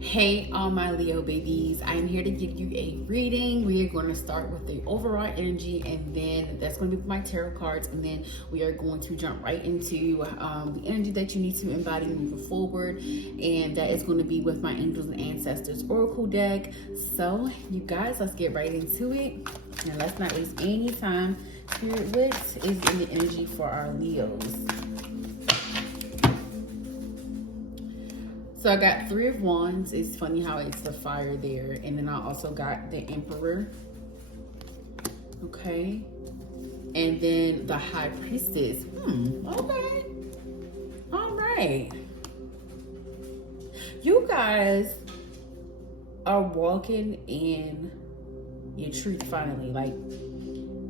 Hey, all my Leo babies. I'm here to give you a reading. We are going to start with the overall energy, and then that's going to be my tarot cards, and then we are going to jump right into the energy that you need to embody moving forward, and that is going to be with my Angels and Ancestors Oracle deck. So, you guys, let's get right into it, and let's not waste any time. Spirit, what is in the energy for our Leos? So I got Three of Wands. It's funny how it's the fire there. And then I also got the Emperor. Okay. And then the High Priestess. Okay. All right. You guys are walking in your truth finally. Like,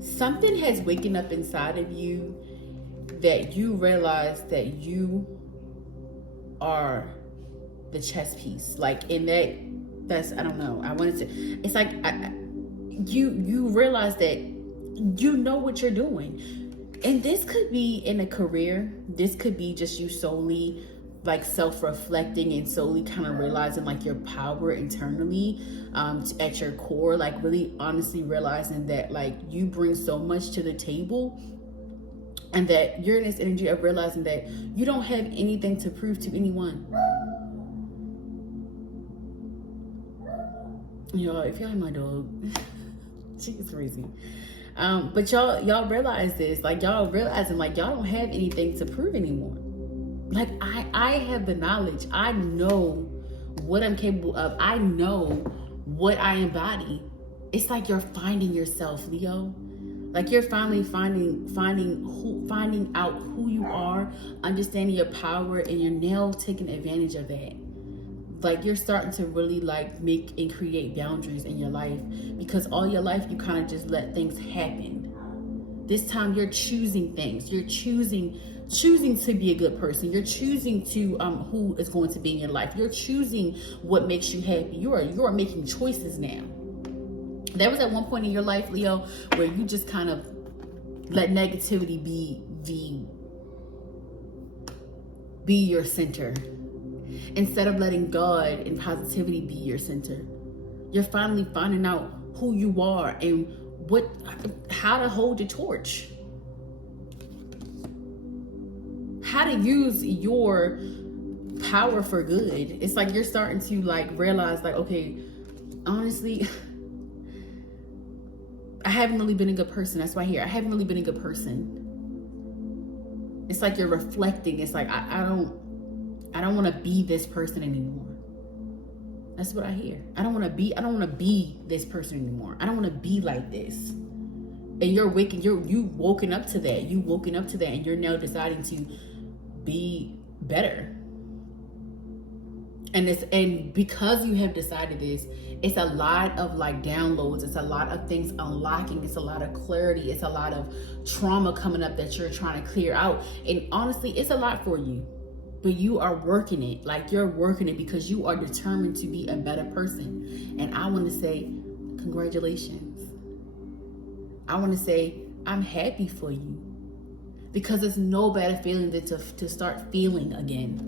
something has waken up inside of you that you realize that you are the chess piece. Like, in that's I don't know, I wanted to, it's like you realize that you know what you're doing, and this could be in a career, this could be just you solely like self-reflecting and solely kind of realizing like your power internally at your core, like really honestly realizing that like you bring so much to the table, and that you're in this energy of realizing that you don't have anything to prove to anyone. Y'all, if y'all have my dog, she's crazy. But y'all realize this, like y'all realizing like y'all don't have anything to prove anymore. Like I have the knowledge. I know what I'm capable of. I know what I embody. It's like you're finding yourself, Leo. Like you're finally finding out who you are, understanding your power, and you're now taking advantage of that. Like you're starting to really like make and create boundaries in your life, because all your life you kind of just let things happen. This time you're choosing things. You're choosing to be a good person. You're choosing to who is going to be in your life. You're choosing what makes you happy. You are making choices now. There was at one point in your life, Leo, where you just kind of let negativity be your center, instead of letting God and positivity be your center. You're finally finding out who you are and how to hold the torch, how to use your power for good. It's like you're starting to like realize like, okay, honestly, I haven't really been a good person. That's why here, I haven't really been a good person. It's like you're reflecting. It's like, I don't want to be this person anymore. That's what I hear. I don't want to be this person anymore. I don't want to be like this. And you woken up to that. You woken up to that, and you're now deciding to be better. And because you have decided this, it's a lot of like downloads. It's a lot of things unlocking. It's a lot of clarity. It's a lot of trauma coming up that you're trying to clear out. And honestly, it's a lot for you. But you are working it. Like you're working it because you are determined to be a better person. And I want to say, congratulations. I want to say, I'm happy for you. Because it's no better feeling than to start feeling again.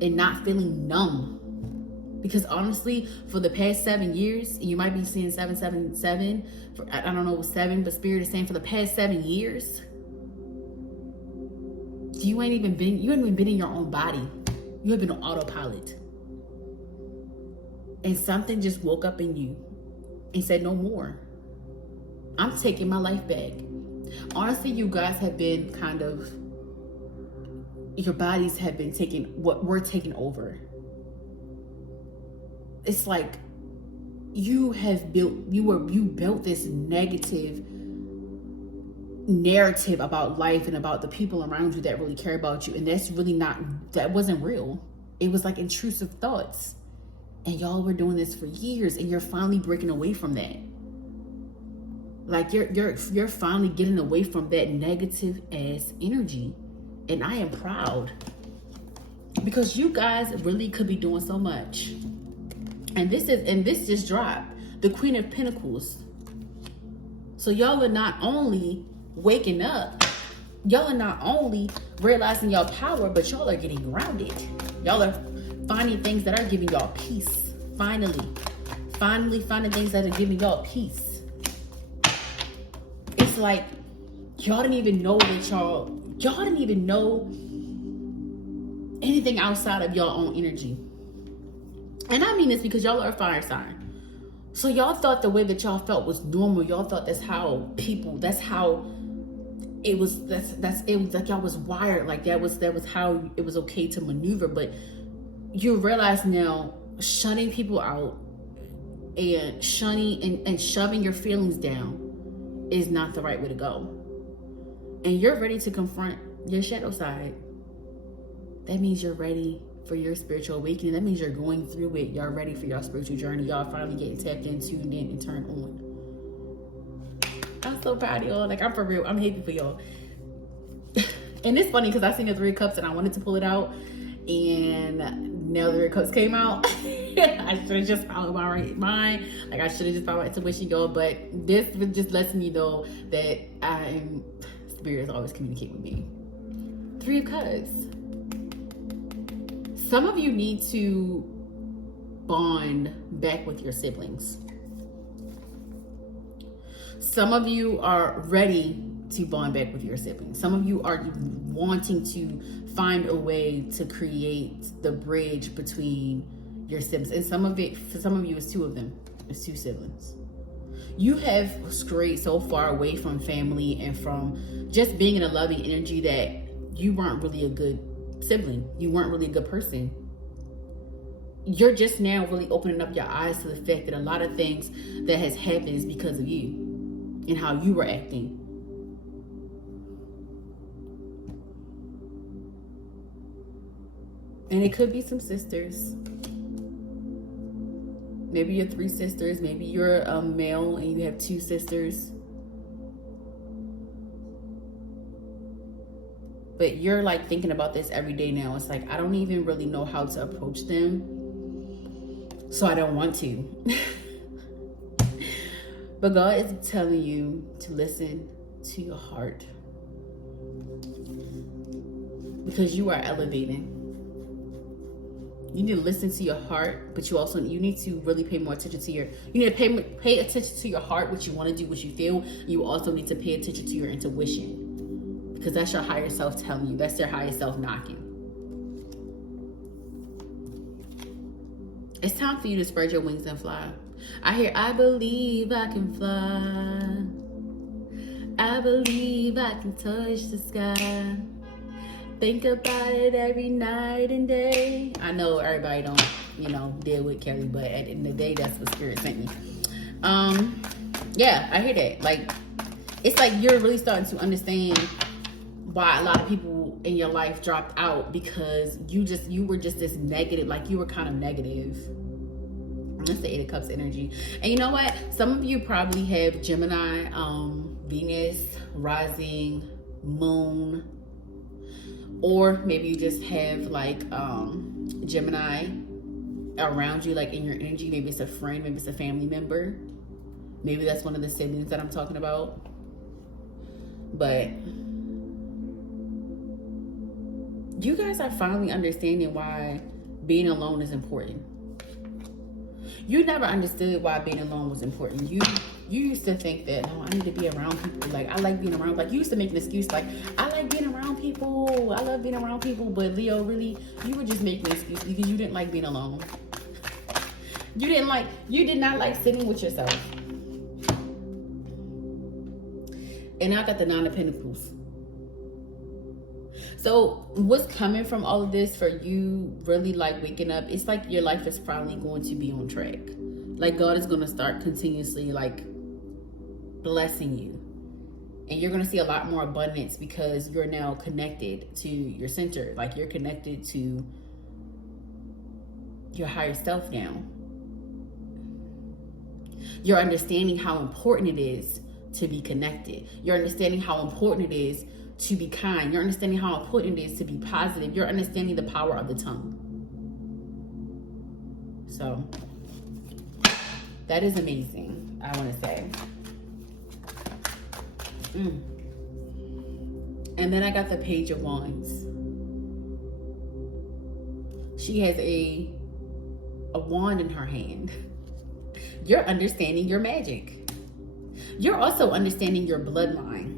And not feeling numb. Because honestly, for the past 7 years, you might be seeing 777. I don't know what 7, but Spirit is saying for the past 7 years, you haven't even been in your own body. You have been on autopilot. And something just woke up in you and said, no more. I'm taking my life back. Honestly, you guys have been your bodies have been we're taking over. It's like you built this negative narrative about life and about the people around you that really care about you, and that wasn't real. It was like intrusive thoughts, and y'all were doing this for years, and you're finally breaking away from that. Like you're finally getting away from that negative ass energy, and I am proud, because you guys really could be doing so much. And this just dropped the Queen of Pentacles. So y'all are not only waking up, y'all are not only realizing y'all power, but y'all are getting grounded. Y'all are finding things that are giving y'all peace. Finally finding things that are giving y'all peace. It's like y'all didn't even know that y'all didn't even know anything outside of your own energy. And I mean this because y'all are a fire sign. So y'all thought the way that y'all felt was normal. Y'all thought that's how it was. It was like y'all was wired. Like that was how it was okay to maneuver. But you realize now, shutting people out and shoving your feelings down is not the right way to go. And you're ready to confront your shadow side. That means you're ready for your spiritual awakening. That means you're going through it. Y'all ready for your spiritual journey. Y'all finally getting tapped in, tuned in, and turned on. I'm so proud of y'all. Like, I'm for real. I'm happy for y'all. And it's funny because I seen the Three of Cups and I wanted to pull it out, and now the Three of Cups came out. I should have just followed my right mind. Like, I should have just followed my intuition, y'all. But this just lets me know that Spirit is always communicating with me. Three of Cups. Some of you need to bond back with your siblings. Some of you are ready to bond back with your siblings. Some of you are wanting to find a way to create the bridge between your siblings. And for some of you, it's two of them. It's two siblings. You have strayed so far away from family and from just being in a loving energy that you weren't really a good sibling. You weren't really a good person. You're just now really opening up your eyes to the fact that a lot of things that has happened is because of you and how you were acting. And it could be some sisters. Maybe you're three sisters. Maybe you're a male and you have two sisters. But you're like thinking about this every day now. It's like, I don't even really know how to approach them, so I don't want to. But God is telling you to listen to your heart, because you are elevating. You need to listen to your heart, but you need to really pay more attention to you need to pay attention to your heart, what you want to do, what you feel. You also need to pay attention to your intuition, because that's your higher self telling you. That's your higher self knocking. It's time for you to spread your wings and fly. I hear, I believe I can fly. I believe I can touch the sky. Think about it every night and day. I know everybody don't, deal with Kelly, but at the end of the day, that's what Spirit sent me. Yeah, I hear that. Like, it's like you're really starting to understand why a lot of people in your life dropped out, because you were just this negative, like you were kind of negative. That's the Eight of Cups energy. And you know what? Some of you probably have Gemini, Venus, rising, moon, or maybe you just have like Gemini around you, like in your energy. Maybe it's a friend, maybe it's a family member. Maybe that's one of the siblings that I'm talking about. But you guys are finally understanding why being alone is important. You never understood why being alone was important. You used to think that, no, I need to be around people. Like, I like being around. Like, you used to make an excuse like, I like being around people. I love being around people. But Leo, really, you were just making an excuse because you didn't like being alone. You did not like sitting with yourself. And I got the Nine of Pentacles. So what's coming from all of this for you really like waking up, it's like your life is finally going to be on track. Like God is going to start continuously like blessing you. And you're going to see a lot more abundance because you're now connected to your center. Like you're connected to your higher self now. You're understanding how important it is to be connected. You're understanding how important it is to be kind. You're understanding how important it is to be positive. You're understanding the power of the tongue. So that is amazing, I want to say. And then I got the Page of Wands. She has a wand in her hand. You're understanding your magic. You're also understanding your bloodline.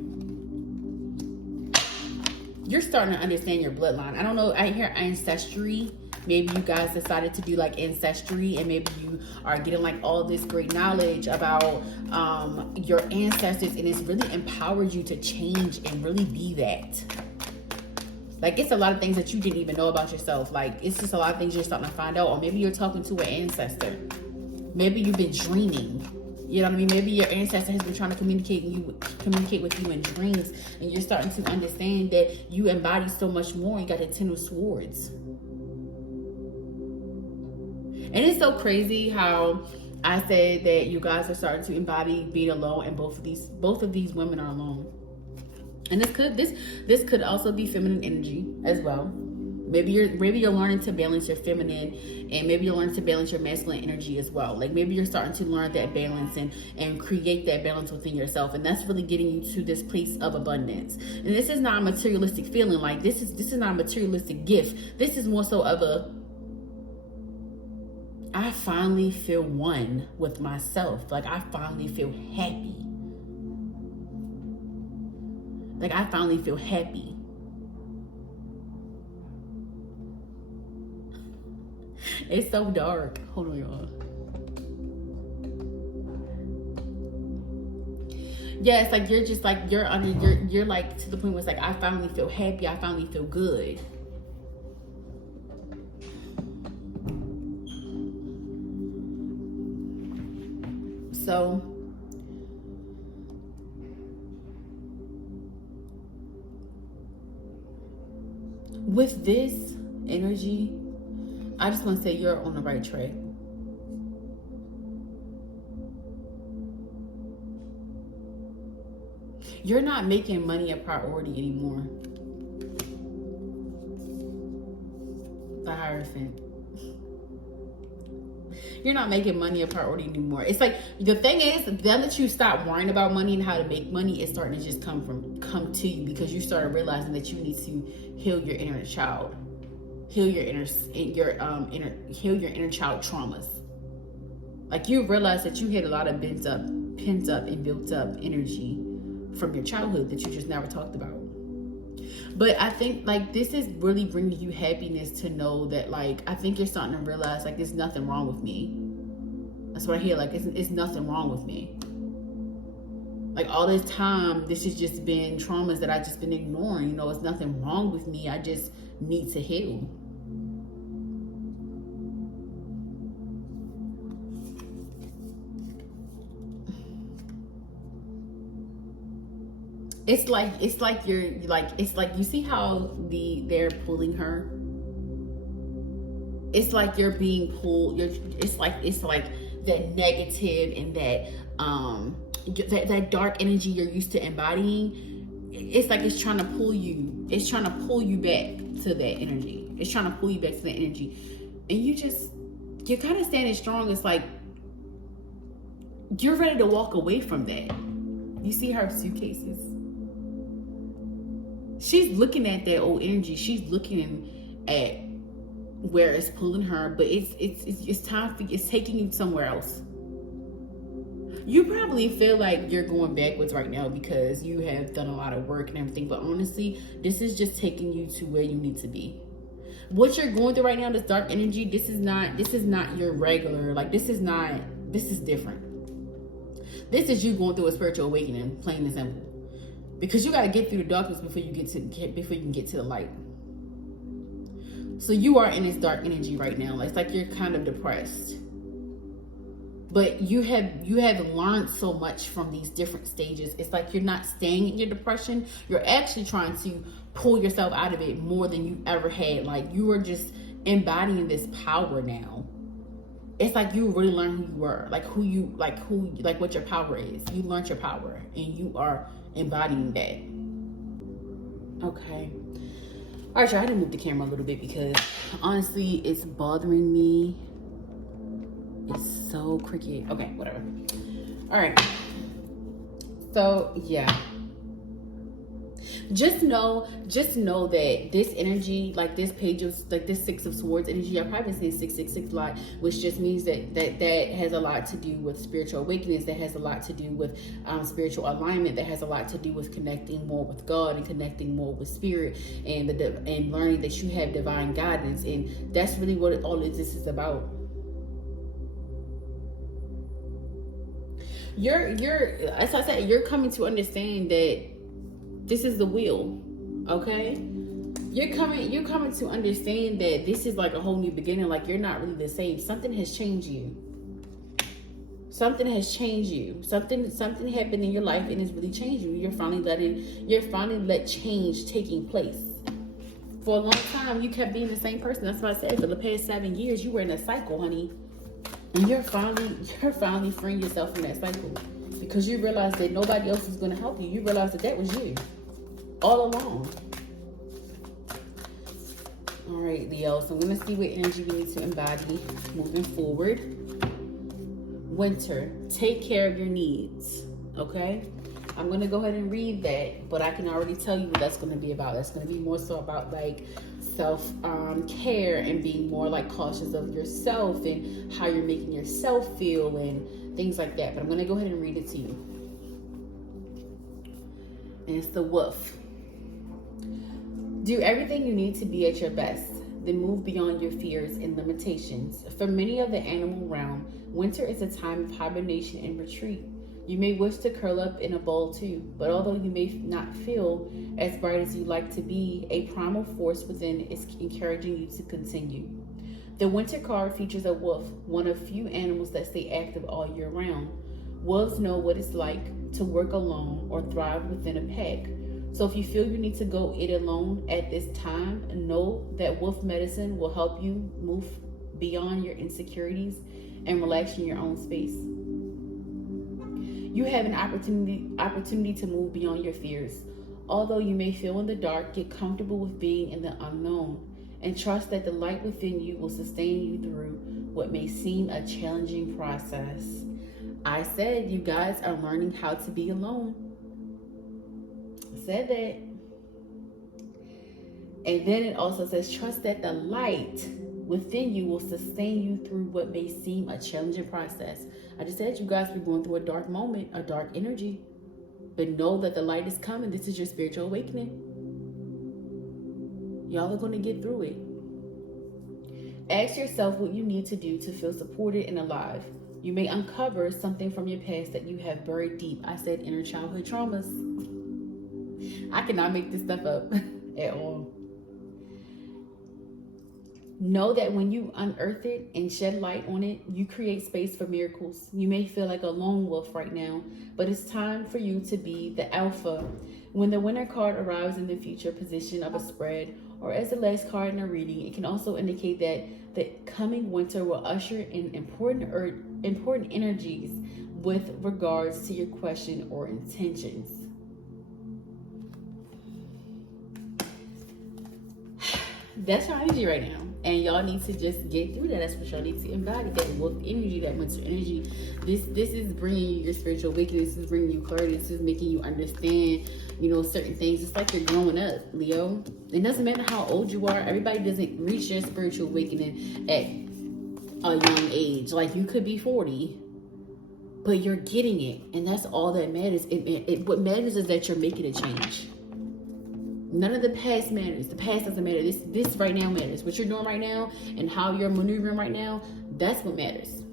You're starting to understand your bloodline. I don't know, I hear ancestry. Maybe you guys decided to do like ancestry, and maybe you are getting like all this great knowledge about your ancestors, and it's really empowered you to change and really be that. Like, it's a lot of things that you didn't even know about yourself. Like, it's just a lot of things you're starting to find out. Or maybe you're talking to an ancestor. Maybe you've been dreaming. You know what I mean? Maybe your ancestor has been trying to communicate with you in dreams, and you're starting to understand that you embody so much more. You got the Ten of Swords. And it's so crazy how I said that you guys are starting to embody being alone, and both of these women are alone. And this could also be feminine energy as well. Maybe you're learning to balance your feminine, and maybe you're learning to balance your masculine energy as well. Like, maybe you're starting to learn that balance and create that balance within yourself, and that's really getting you to this place of abundance. And this is not a materialistic feeling. Like, this is not a materialistic gift. This is more so of a, I finally feel one with myself. Like, I finally feel happy. Like, I finally feel happy. It's so dark. Hold on, y'all. Yeah, it's like you're just like, you're like to the point where it's like, I finally feel happy. I finally feel good. So, with this energy, I just want to say you're on the right track. You're not making money a priority anymore. The Hierophant. You're not making money a priority anymore. It's like, the thing is, now that you stop worrying about money and how to make money, it's starting to just come to you, because you started realizing that you need to heal your inner child. Heal your inner child traumas. Like, you realize that you had a lot of pent up and built up energy from your childhood that you just never talked about. But I think, like, this is really bringing you happiness to know that, like, I think you're starting to realize, like, there's nothing wrong with me. That's what I hear. Like, it's nothing wrong with me. Like, all this time, this has just been traumas that I've just been ignoring. You know, it's nothing wrong with me. I just need to heal. It's like you see how they're pulling her. It's like you're being pulled. It's like that negative and that dark energy you're used to embodying. It's like it's trying to pull you. It's trying to pull you back to that energy. It's trying to pull you back to that energy, and you're kind of standing strong. It's like you're ready to walk away from that. You see her suitcases. She's looking at that old energy. She's looking at where it's pulling her, but it's time for, it's taking you somewhere else. You probably feel like you're going backwards right now because you have done a lot of work and everything, but honestly, this is just taking you to where you need to be. What you're going through right now, this dark energy, this is not your regular, like, this is different. This is you going through a spiritual awakening, plain and simple. Because you got to get through the darkness before you can get to the light. So you are in this dark energy right now. It's like you're kind of depressed. But you have learned so much from these different stages. It's like you're not staying in your depression. You're actually trying to pull yourself out of it more than you ever had. Like, you are just embodying this power now. It's like you really learned who you were, like what your power is. You learned your power, and you are embodying that. Okay. All right, y'all, I had to move the camera a little bit because honestly, it's bothering me. It's so cricket. Okay, whatever. All right. So, yeah. Just know that this energy, like this page of, like this Six of Swords energy, I've probably seen 666 a lot, which just means that has a lot to do with spiritual awakenings, that has a lot to do with spiritual alignment, that has a lot to do with connecting more with God and connecting more with spirit, and and learning that you have divine guidance. And that's really what all of this is about. As I said, you're coming to understand that this is the will, okay? You're coming to understand that this is like a whole new beginning. Like, you're not really the same. Something has changed you. Something has changed you. Something happened in your life and it's really changed you. You're finally let change taking place. For a long time, you kept being the same person. That's what I said. For the past 7 years, you were in a cycle, honey. And you're finally freeing yourself from that cycle, because you realize that nobody else is going to help you. You realize that was you all along. All right, Leo. So I'm going to see what energy we need to embody moving forward. Winter, take care of your needs. Okay? I'm going to go ahead and read that, but I can already tell you what that's going to be about. That's going to be more so about like self-care and being more like cautious of yourself and how you're making yourself feel and things like that. But I'm going to go ahead and read it to you. And it's the Wolf. Do everything you need to be at your best. Then move beyond your fears and limitations. For many of the animal realm, winter is a time of hibernation and retreat. You may wish to curl up in a ball too, but although you may not feel as bright as you like to be, a primal force within is encouraging you to continue. The winter card features a wolf, one of few animals that stay active all year round. Wolves know what it's like to work alone or thrive within a pack. So if you feel you need to go it alone at this time, know that wolf medicine will help you move beyond your insecurities and relax in your own space. You have an opportunity to move beyond your fears. Although you may feel in the dark, get comfortable with being in the unknown and trust that the light within you will sustain you through what may seem a challenging process. I said you guys are learning how to be alone. I said that. And then it also says, trust that the light within you will sustain you through what may seem a challenging process. I just said you guys be going through a dark moment, a dark energy, but know that the light is coming. This is your spiritual awakening. Y'all are going to get through it. Ask yourself what you need to do to feel supported and alive. You may uncover something from your past that you have buried deep. I said inner childhood traumas. I cannot make this stuff up at all. Know that when you unearth it and shed light on it, you create space for miracles. You may feel like a lone wolf right now, but it's time for you to be the alpha. When the winter card arrives in the future position of a spread or as the last card in a reading, it can also indicate that the coming winter will usher in important energies with regards to your question or intentions. That's your energy right now. And y'all need to just get through that. That's what y'all need to embody. That wolf energy, that winter energy. This is bringing you your spiritual awakening. This is bringing you clarity. This is making you understand, certain things. It's like you're growing up, Leo. It doesn't matter how old you are. Everybody doesn't reach their spiritual awakening at a young age. Like, you could be 40, but you're getting it. And that's all that matters. What matters is that you're making a change. None of the past matters. The past doesn't matter. This right now matters. What you're doing right now and how you're maneuvering right now, that's what matters.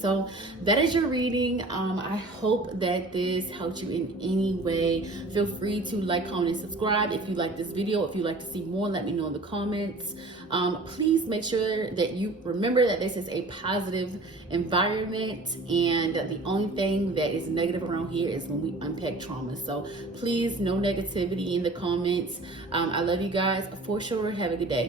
So that is your reading. I hope that this helped you in any way. Feel free to like, comment, and subscribe if you like this video. If you'd like to see more, let me know in the comments. Please make sure that you remember that this is a positive environment, and the only thing that is negative around here is when we unpack trauma. So please, no negativity in the comments. I love you guys for sure. Have a good day.